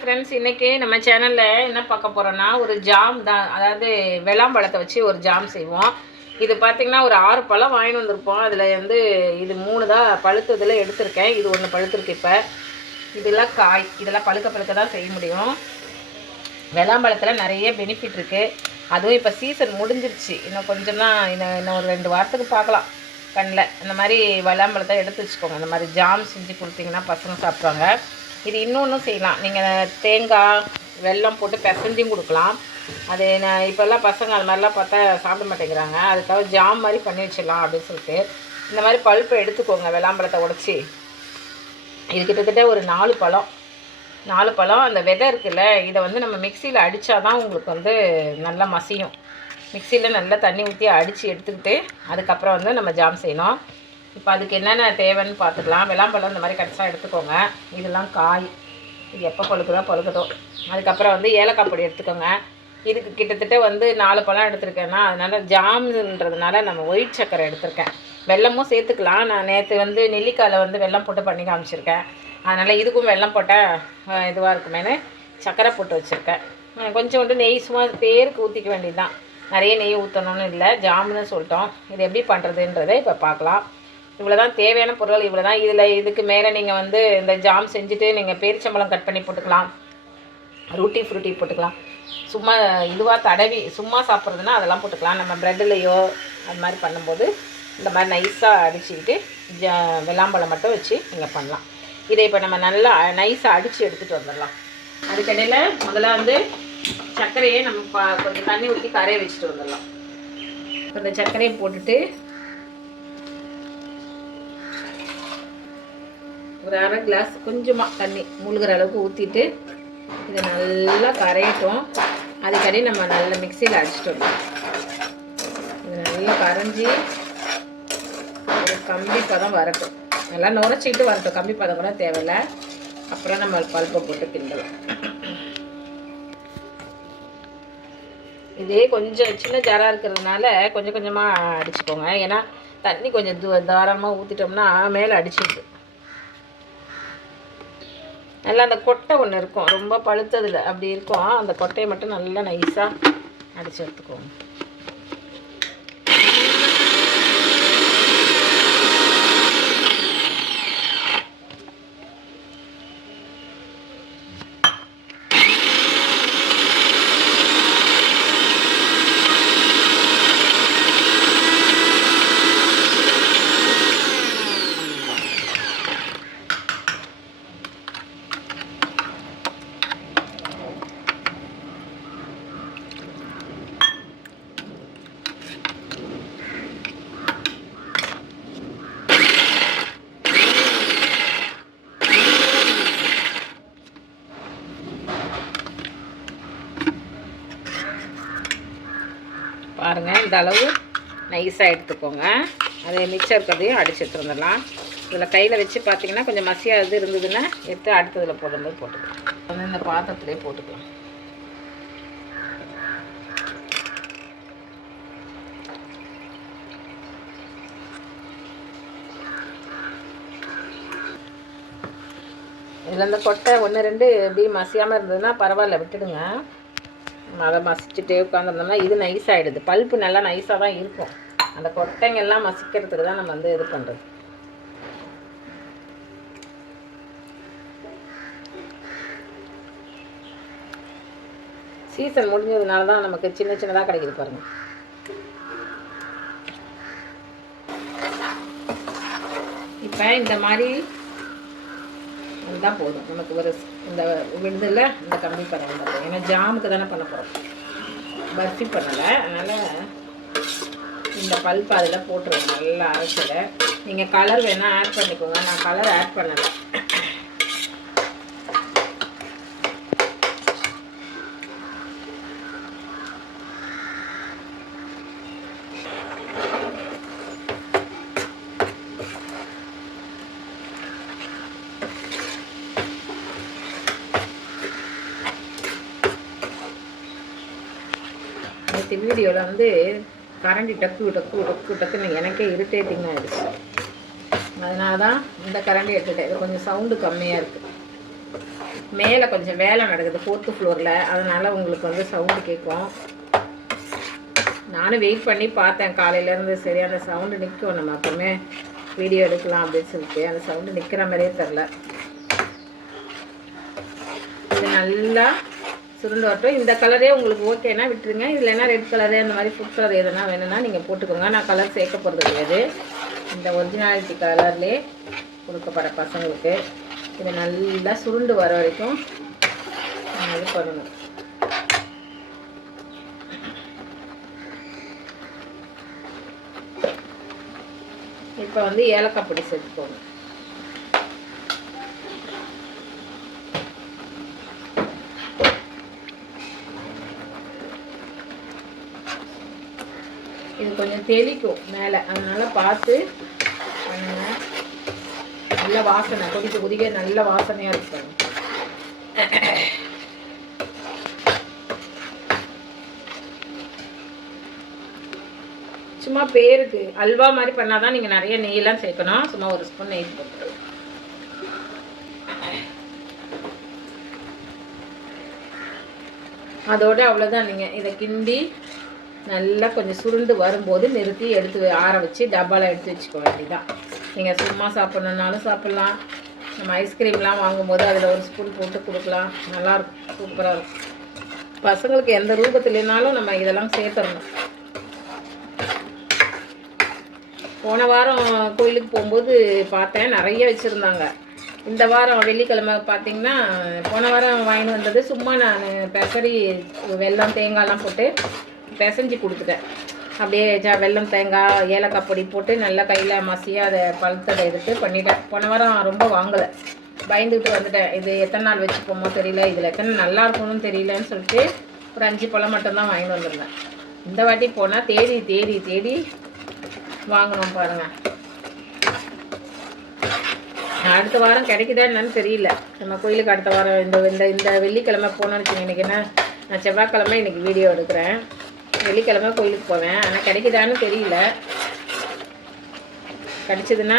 Friends, இன்றைக்கி நம்ம சேனலில் என்ன பார்க்க போகிறோன்னா ஒரு ஜாம் தான். அதாவது வெள்ளாம்பழத்தை வச்சு ஒரு ஜாம் செய்வோம். இது பார்த்திங்கன்னா ஒரு 6 பழம் வாங்கிட்டு வந்திருப்போம். அதில் வந்து இது 3 தான் பழுத்ததில் எடுத்திருக்கேன். இது 1 பழுத்திருக்கு. இப்போ இதெல்லாம் காய், இதெல்லாம் பழுக்க தான் செய்ய முடியும். வெள்ளாம்பழத்தில் நிறைய பெனிஃபிட் இருக்குது. அதுவும் இப்போ சீசன் முடிஞ்சிருச்சு. இன்னும் கொஞ்சம் தான், இன்னும் ஒரு 2 வாரத்துக்கு பார்க்கலாம் கண்ணில். இந்த மாதிரி வெள்ளாம்பழத்தை எடுத்து வச்சுக்கோங்க. இந்த மாதிரி ஜாம் செஞ்சு கொடுத்தீங்கன்னா பசங்க சாப்பிட்றாங்க. இது இன்னொன்றும் செய்யலாம். நீங்கள் தேங்காய் வெல்லம் போட்டு பிசைஞ்சும் கொடுக்கலாம். அது நான் இப்போல்லாம் பசங்க அது மாதிரிலாம் பார்த்தா சாப்பிட மாட்டேங்கிறாங்க. அதுக்காக ஜாம் மாதிரி பண்ணி வச்சிடலாம் அப்படின்னு சொல்லிட்டு இந்த மாதிரி பல்ப்பை எடுத்துக்கோங்க. வெள்ளாம்பழத்தை உடச்சி இது கிட்டத்தட்ட ஒரு 4 பழம் அந்த விதை இருக்குல்ல, இதை வந்து நம்ம மிக்சியில் அடித்தா தான் உங்களுக்கு வந்து நல்லா மசியும். மிக்சியில் நல்லா தண்ணி ஊற்றி அடித்து எடுத்துக்கிட்டு அதுக்கப்புறம் வந்து நம்ம ஜாம் செய்யணும். இப்போ அதுக்கு என்னென்ன தேவைன்னு பார்த்துக்கலாம். வெள்ளாம்பழம் இந்த மாதிரி கடைசியாக எடுத்துக்கோங்க. இதெல்லாம் காய், இது எப்போ பழுக்குதோ. அதுக்கப்புறம் வந்து ஏலக்காய் பொடி எடுத்துக்கோங்க. இதுக்கு கிட்டத்தட்ட வந்து 4 பழம் எடுத்துருக்கேன்னா அதனால் ஜாமுன்றதுனால நம்ம ஒயிட் சக்கரை எடுத்திருக்கேன். வெல்லமும் சேர்த்துக்கலாம். நான் நேற்று வந்து நெல்லிக்காயில் வந்து வெல்லம் போட்டு பண்ணி காமிச்சிருக்கேன். அதனால் இதுக்கும் வெல்லம் போட்டால் இதுவாக இருக்குமேனு சக்கரை போட்டு வச்சுருக்கேன். கொஞ்சோண்டு நெய் சும்மா பேருக்கு ஊற்றிக்க வேண்டியது தான். நிறைய நெய் ஊற்றணும்னு இல்லை, ஜாமுன்னு சொல்லிட்டோம். இது எப்படி பண்ணுறதுன்றதை இப்போ பார்க்கலாம். இவ்வளோ தான் தேவையான பொருள். இவ்வளோ தான். இதுக்கு மேலே நீங்கள் வந்து இந்த ஜாம் செஞ்சுட்டு நீங்கள் பேரிச்சம்பழம் கட் பண்ணி போட்டுக்கலாம், ரூட்டி ஃப்ரூட்டி போட்டுக்கலாம். சும்மா இதுவாக தடவி சும்மா சாப்பிட்றதுனா அதெல்லாம் போட்டுக்கலாம். நம்ம ப்ரெட்டுலேயோ அது மாதிரி பண்ணும்போது இந்த மாதிரி நைஸாக அடிச்சுக்கிட்டு வெள்ளாம்பழம் மட்டும் வச்சு நீங்கள் பண்ணலாம். இதை இப்போ நம்ம நல்லா நைஸாக அடித்து எடுத்துகிட்டு வந்துடலாம். அதுக்கிடையில் முதல்ல வந்து சர்க்கரையை நம்ம கொஞ்சம் தண்ணி ஊற்றி கரையை வச்சுட்டு வந்துடலாம். இந்த சர்க்கரையை போட்டுட்டு ஒரு அரை கிளாஸ் கொஞ்சமாக தண்ணி முழுகிற அளவுக்கு ஊற்றிட்டு இதை நல்லா கரையட்டும். அதுக்கடி நம்ம நல்லா மிக்சியில் அடிச்சுட்டு வரணும். இது நல்லா கரைஞ்சி ஒரு கம்பி பதம் வரட்டும். நல்லா நுரைச்சிக்கிட்டு வரட்டும். கம்பி பதம் கூட தேவையில்லை. அப்புறம் நம்ம பல்ப்பை போட்டு கிண்டலாம். இதே கொஞ்சம் சின்ன ஜாராக இருக்கிறதுனால கொஞ்சம் கொஞ்சமாக அடிச்சுக்கோங்க. ஏன்னா தண்ணி கொஞ்சம் தாராளமாக ஊற்றிட்டோம்னா மேலே அடிச்சுட்டு நல்லா அந்த கொட்டை ஒன்று இருக்கும், ரொம்ப பழுத்ததில் அப்படி இருக்கும். அந்த கொட்டையை மட்டும் நல்லா நைஸாக அடித்து எடுத்துக்கோங்க. பாருங்கள், இந்த அளவு நைஸாக எடுத்துக்கோங்க. அதை மிச்சம் இருக்கிறதையும் அடிச்சு எடுத்து வந்துடலாம். இதில் கையில் வச்சு பார்த்தீங்கன்னா கொஞ்சம் மசியாக இது இருந்ததுன்னா எடுத்து அடுத்ததில் போடும்போது போட்டுக்கலாம். வந்து இந்த பாத்திரத்துலேயே போட்டுக்கலாம். இதில் இந்த கொட்டை 1 2 இப்படி மசியாமல் இருந்ததுன்னா பரவாயில்ல, விட்டுடுங்க. அதை மசிச்சுட்டே உட்காந்துருந்தோம்னா இது நைஸ் ஆகிடுது. பல்ப்பு நல்லா நைஸாக தான் இருக்கும். அந்த கொட்டைங்கெல்லாம் மசிக்கிறதுக்கு தான் நம்ம வந்து இது பண்ணுறது. சீசன் முடிஞ்சதுனால தான் நமக்கு சின்னதாக கிடைக்குது பாருங்கள். இப்போ இந்த மாதிரி இருந்தால் போதும் நமக்கு. ஒரு இந்த விடுதலை இந்த கம்மி பண்ண போதும். ஏன்னா ஜாமுக்கு தானே பண்ண போகிறோம், பர்ஃபி பண்ணலை. அதனால் இந்த பல்ப்பு அதில் போட்டுருவோம். நல்லா அரைச்சலை. நீங்கள் கலர் வேணால் ஆட் பண்ணிக்கோங்க. நான் கலர் ஆட் பண்ணலை. வீடியோவில் வந்து கரண்டி டக்குன்னு எனக்கே இரிட்டேட்டிங்காக ஆகிடுச்சு. அதனால தான் இந்த கரண்டி எடுத்துகிட்டேன். இது கொஞ்சம் சவுண்டு கம்மியாக இருக்குது. மேலே கொஞ்சம் வேலை நடக்குது 4th ஃப்ளோரில், அதனால் உங்களுக்கு வந்து சவுண்டு கேட்கும். நானும் வெயிட் பண்ணி பார்த்தேன் காலையிலேருந்து. சரி அந்த சவுண்டு நிற்கும், நம்ம அப்புறமே வீடியோ எடுக்கலாம் அப்படின்னு சொல்லிட்டு. அந்த சவுண்டு நிற்கிற மாதிரியே தெரில. இது நல்லா சுருண்டு வரட்டும். இந்த கலரே உங்களுக்கு ஓகேனா விட்டுருங்க. இல்லைன்னா ரெட் கலரு அந்த மாதிரி ஃபுட் கலர் எதுனா வேணும்னா நீங்கள் போட்டுக்கோங்க. நான் கலர் சேர்க்க போகிறது கிடையாது. இந்த ஒரிஜினாலிட்டி கலர்லேயே கொடுக்கப்பட பசங்களுக்கு இதை நல்லா சுருண்டு வர வரைக்கும் இது பண்ணணும். இப்போ வந்து ஏலக்காய் பொடி சேர்த்துக்கோங்க. இது கொஞ்சம் தெளிக்கும் மேலே, அதனால் பார்த்து பண்ணுங்க. நல்ல வாசனை, கொதிக்க நல்ல வாசனையாக இருக்கும். சும்மா பேருக்கு அல்வா மாதிரி பண்ணாதான் நீங்கள் நிறைய நெய்யெல்லாம் சேர்க்கணும். சும்மா ஒரு ஸ்பூன் நெய் போட்டு அதோட அவ்வளோதான். நீங்கள் இதை கிண்டி நல்லா கொஞ்சம் சுருண்டு வரும்போது நிறுத்தி எடுத்து ஆற வச்சு டப்பாவில் எடுத்து வச்சுக்க வேண்டியதான். நீங்கள் சும்மா சாப்பிட்ணுன்னாலும் சாப்பிட்லாம். நம்ம ஐஸ்கிரீம்லாம் வாங்கும்போது அதில் ஒரு ஸ்பூன் போட்டு கொடுக்கலாம். நல்லாயிருக்கும், சூப்பராக இருக்கும். பசங்களுக்கு எந்த ரூபத்துலனாலும் நம்ம இதெல்லாம் சேர்த்துடணும். போன வாரம் கோயிலுக்கு போகும்போது பார்த்தேன், நிறைய வச்சுருந்தாங்க. இந்த வாரம் வெள்ளிக்கிழமை பார்த்திங்கன்னா, போன வாரம் வாங்கிட்டு வந்தது சும்மா நான் பெசரி வெல்லம் தேங்காய்லாம் போட்டு பிசைஞ்சு கொடுத்துட்டேன். அப்படியே வெல்லம் தேங்காய் ஏலக்காய் பொடி போட்டு நல்லா கையில் மசியாக அதை பழுத்ததை எடுத்து பண்ணிட்டேன். போன வாரம் ரொம்ப வாங்கலை, பயந்துக்கிட்டு வந்துட்டேன். இது எத்தனை நாள் வச்சுப்போமோ தெரியல, இதில் எத்தனை நல்லா இருக்கணும்னு தெரியலன்னு சொல்லிட்டு ஒரு 5 பழம் மட்டும்தான் வாங்கிட்டு வந்திருந்தேன். இந்த வாட்டி போனால் தேடி தேடி தேடி வாங்கணும் பாருங்கள். அடுத்த வாரம் கிடைக்குதா என்னன்னு தெரியல. நம்ம கோயிலுக்கு அடுத்த வாரம் இந்த இந்த வெள்ளிக்கிழமை போனோன்னு வச்சுக்கோங்க. இன்றைக்கி என்ன, நான் செவ்வாய்க்கிழமை இன்றைக்கி வீடியோ எடுக்கிறேன். வெள்ளிக்கிழமை கோயிலுக்கு போவேன். ஆனால் கிடைக்குதான்னு தெரியல. கிடைச்சதுன்னா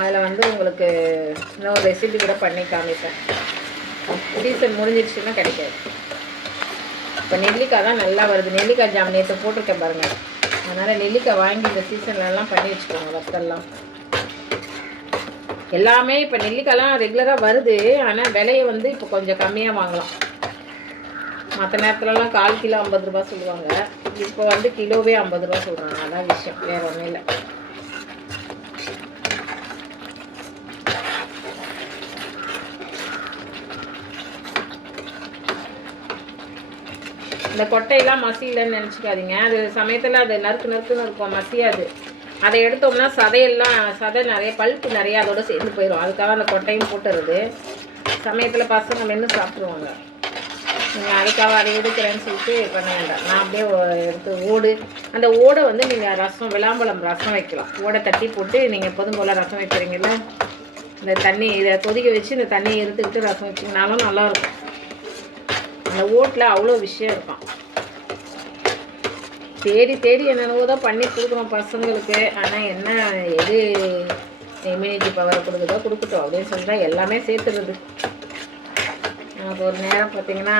அதில் வந்து உங்களுக்கு இன்னொரு ரெசிபி கூட பண்ணி காமிப்பேன். சீசன் முடிஞ்சிடுச்சுன்னா கிடைக்காது. இப்போ நெல்லிக்காய் தான் நல்லா வருது. நெல்லிக்காய் ஜாம் நேற்று போட்டிருக்கேன் பாருங்கள். அதனால் நெல்லிக்காய் வாங்கி இந்த சீசன்லலாம் பண்ணி வச்சுக்கோங்க. வத்தல்லாம் எல்லாமே இப்போ நெல்லிக்காய்லாம் ரெகுலராக வருது. ஆனால் விலையை வந்து இப்போ கொஞ்சம் கம்மியாக வாங்கலாம். மற்ற நேரத்துலலாம் 1/4 கிலோ 50 ரூபா சொல்லுவாங்க. இப்போ வந்து கிலோவே 50 ரூபா சொல்கிறாங்க. அதான் விஷயம், வேறு ஒன்றும் இல்லை. இந்த கொட்டையெல்லாம் மசியலன்னு நினச்சிக்காதீங்க. அது சமயத்தில் அது நறுக்குன்னு இருக்கும், மசியாது. அதை எடுத்தோம்னா சதை நிறைய பல்ப்பு நிறையா அதோட சேர்ந்து போயிடும். அதுக்காக அந்த கொட்டையும் போட்டுறது. சமயத்தில் பசங்க மென்று சாப்பிடுவாங்க. நீங்கள் அதுக்காக அதை எடுக்கிறேன்னு சொல்லிட்டு பண்ண வேண்டாம். நான் அப்படியே எடுத்து அந்த ஓடை வந்து நீங்கள் விளாம்பழம் ரசம் வைக்கலாம். ஓடை தட்டி போட்டு நீங்கள் எப்போதும் போல் ரசம் வைக்கிறீங்கல்ல, இந்த தண்ணி இதை கொதிக்க வச்சு இந்த தண்ணியை எடுத்துக்கிட்டு ரசம் வச்சிங்கனாலும் நல்லாயிருக்கும். அந்த ஓட்டில் அவ்வளோ விஷயம் இருக்கும். தேடி தேடி என்னென்னவோ தான் பண்ணி கொடுக்குறோம் பசங்களுக்கு. ஆனால் என்ன, எது இம்யூனிட்டி பவரை கொடுக்குதோ கொடுக்கட்டும் அப்படின்னு சொல்லிட்டு எல்லாமே சேர்த்துறது. நமக்கு ஒரு நேரம் பார்த்திங்கன்னா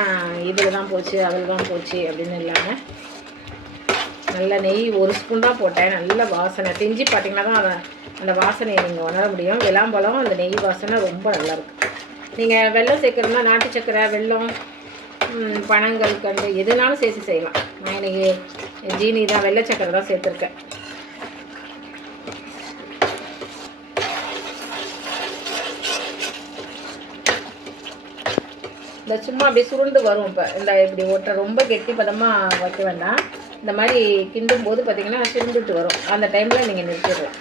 இதில் தான் போச்சு அதில் தான் போச்சு அப்படின்னு இல்லாமல் நல்ல நெய் 1 ஸ்பூன் தான் போட்டேன். நல்ல வாசனை செஞ்சு பார்த்திங்கன்னா தான் அந்த வாசனையை நீங்கள் உணர முடியும். விளாம்பழம் அந்த நெய் வாசனை ரொம்ப நல்லாயிருக்கும். நீங்கள் வெல்லம் சேர்க்குறதுனா நாட்டு சக்கரை, வெல்லம், பனங்கள் கண்டு எதுனாலும் சேர்த்து செய்யலாம். நான் இன்றைக்கி ஜீனி தான், வெள்ளை சக்கரை தான் சேர்த்துருக்கேன். இந்த சும்மா அப்படியே சுருண்டு வரும். இப்போ இந்த இப்படி ஒற்றை ரொம்ப கெட்டி பதமாக வைக்க வேண்டாம். இந்த மாதிரி கிண்டும் போது பார்த்திங்கன்னா சுருண்டுட்டு வரும். அந்த டைமில் நீங்கள் நிறுத்திடலாம்.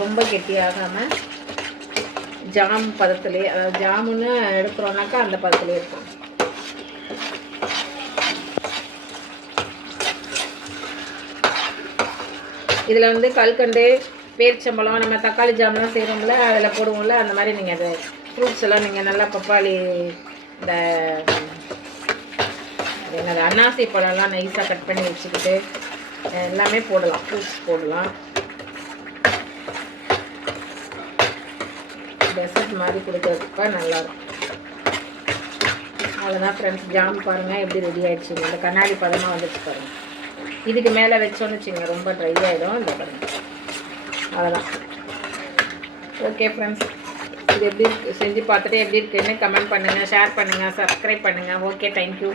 ரொம்ப கெட்டியாகாமல் ஜாம் பதத்துலேயே, அதாவது ஜாமுன்னு எடுக்கிறோன்னாக்கா அந்த பதத்துலேயே இருக்கும். இதில் வந்து கல்கண்டு, பேரிச்சம்பழம், நம்ம தக்காளி ஜாம்லாம் செய்கிறோம்ல அதில் போடுவோம்ல, அந்த மாதிரி நீங்கள் அதை ஃப்ரூட்ஸ் எல்லாம் நீங்கள் நல்லா பப்பாளி, இந்த என்னது அன்னாசி பழம்லாம் நைஸாக கட் பண்ணி வச்சுக்கிட்டு எல்லாமே போடலாம், ஃப்ரூட்ஸ் போடலாம். டெசர்ட் மாதிரி கொடுக்கறதுக்கு நல்லாயிருக்கும். அவ்வளோதான் ஃப்ரெண்ட்ஸ், ஜாம் பாருங்கள் எப்படி ரெடி ஆகிடுச்சுங்க. இந்த கண்ணாடி பதமாக வந்துச்சு பாருங்கள். இதுக்கு மேலே வச்சோன்னு வச்சுங்க ரொம்ப ட்ரை ஆகிடும். இந்த பாருங்கள், அவ்வளோதான். ஓகே ஃப்ரெண்ட்ஸ், இது எப்படி செஞ்சு பார்த்துட்டு எப்படி இருக்குன்னு கமெண்ட் பண்ணுங்கள், ஷேர் பண்ணுங்கள், சப்ஸ்கிரைப் பண்ணுங்கள். Okay, thank you.